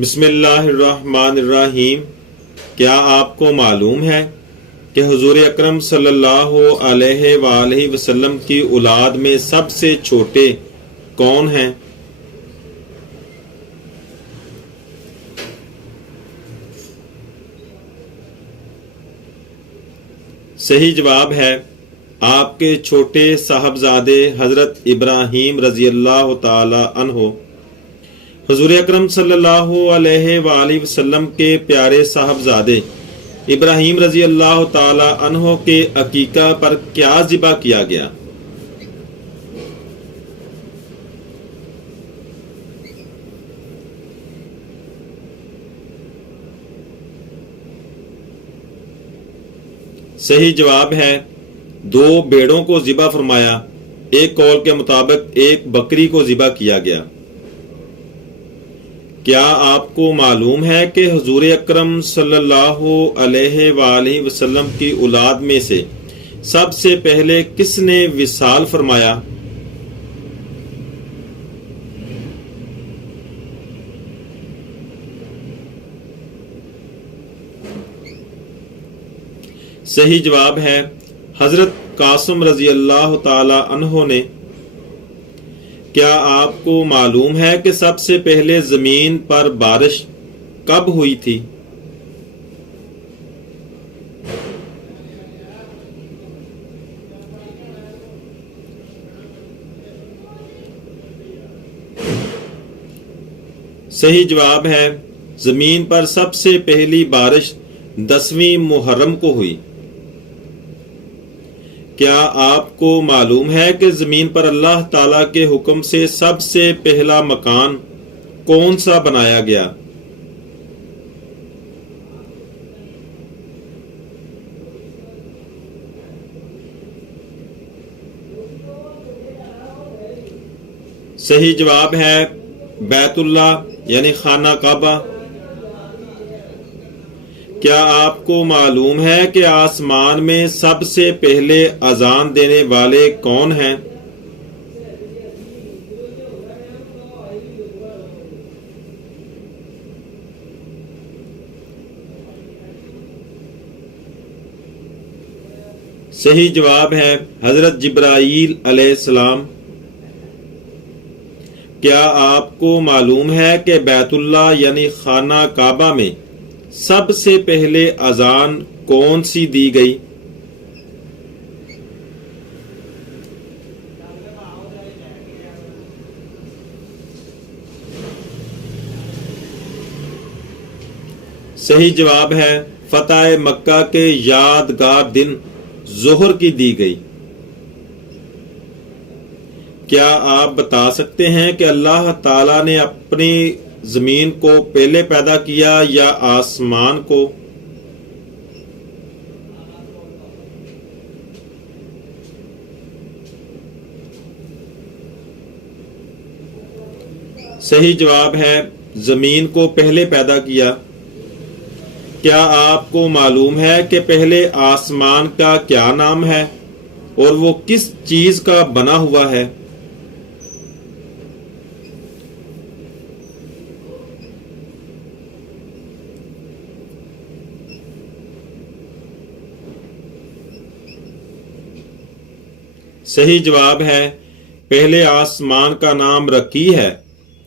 بسم اللہ الرحمن الرحیم۔ کیا آپ کو معلوم ہے کہ حضور اکرم صلی اللہ علیہ وآلہ وسلم کی اولاد میں سب سے چھوٹے کون ہیں؟ صحیح جواب ہے آپ کے چھوٹے صاحبزادے حضرت ابراہیم رضی اللہ تعالی عنہ۔ حضور اکرم صلی اللہ علیہ وآلہ وسلم کے پیارے صاحبزادے ابراہیم رضی اللہ تعالی عنہ کے عقیقہ پر کیا ذبح کیا گیا؟ صحیح جواب ہے 2 بھیڑوں کو ذبح فرمایا، ایک قول کے مطابق ایک بکری کو ذبح کیا گیا۔ کیا آپ کو معلوم ہے کہ حضور اکرم صلی اللہ علیہ وآلہ وسلم کی اولاد میں سے سب سے پہلے کس نے وصال فرمایا؟ صحیح جواب ہے حضرت قاسم رضی اللہ تعالی عنہ نے۔ کیا آپ کو معلوم ہے کہ سب سے پہلے زمین پر بارش کب ہوئی تھی؟ صحیح جواب ہے زمین پر سب سے پہلی بارش 10ویں محرم کو ہوئی۔ کیا آپ کو معلوم ہے کہ زمین پر اللہ تعالی کے حکم سے سب سے پہلا مکان کون سا بنایا گیا؟ صحیح جواب ہے بیت اللہ یعنی خانہ کعبہ۔ کیا آپ کو معلوم ہے کہ آسمان میں سب سے پہلے اذان دینے والے کون ہیں؟ صحیح جواب ہے حضرت جبرائیل علیہ السلام۔ کیا آپ کو معلوم ہے کہ بیت اللہ یعنی خانہ کعبہ میں سب سے پہلے اذان کون سی دی گئی؟ صحیح جواب ہے فتح مکہ کے یادگار دن ظہر کی دی گئی۔ کیا آپ بتا سکتے ہیں کہ اللہ تعالی نے اپنی زمین کو پہلے پیدا کیا یا آسمان کو؟ صحیح جواب ہے زمین کو پہلے پیدا کیا۔ کیا آپ کو معلوم ہے کہ پہلے آسمان کا کیا نام ہے اور وہ کس چیز کا بنا ہوا ہے؟ صحیح جواب ہے پہلے آسمان کا نام رقی ہے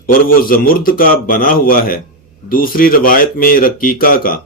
اور وہ زمرد کا بنا ہوا ہے، دوسری روایت میں رقیقہ کا۔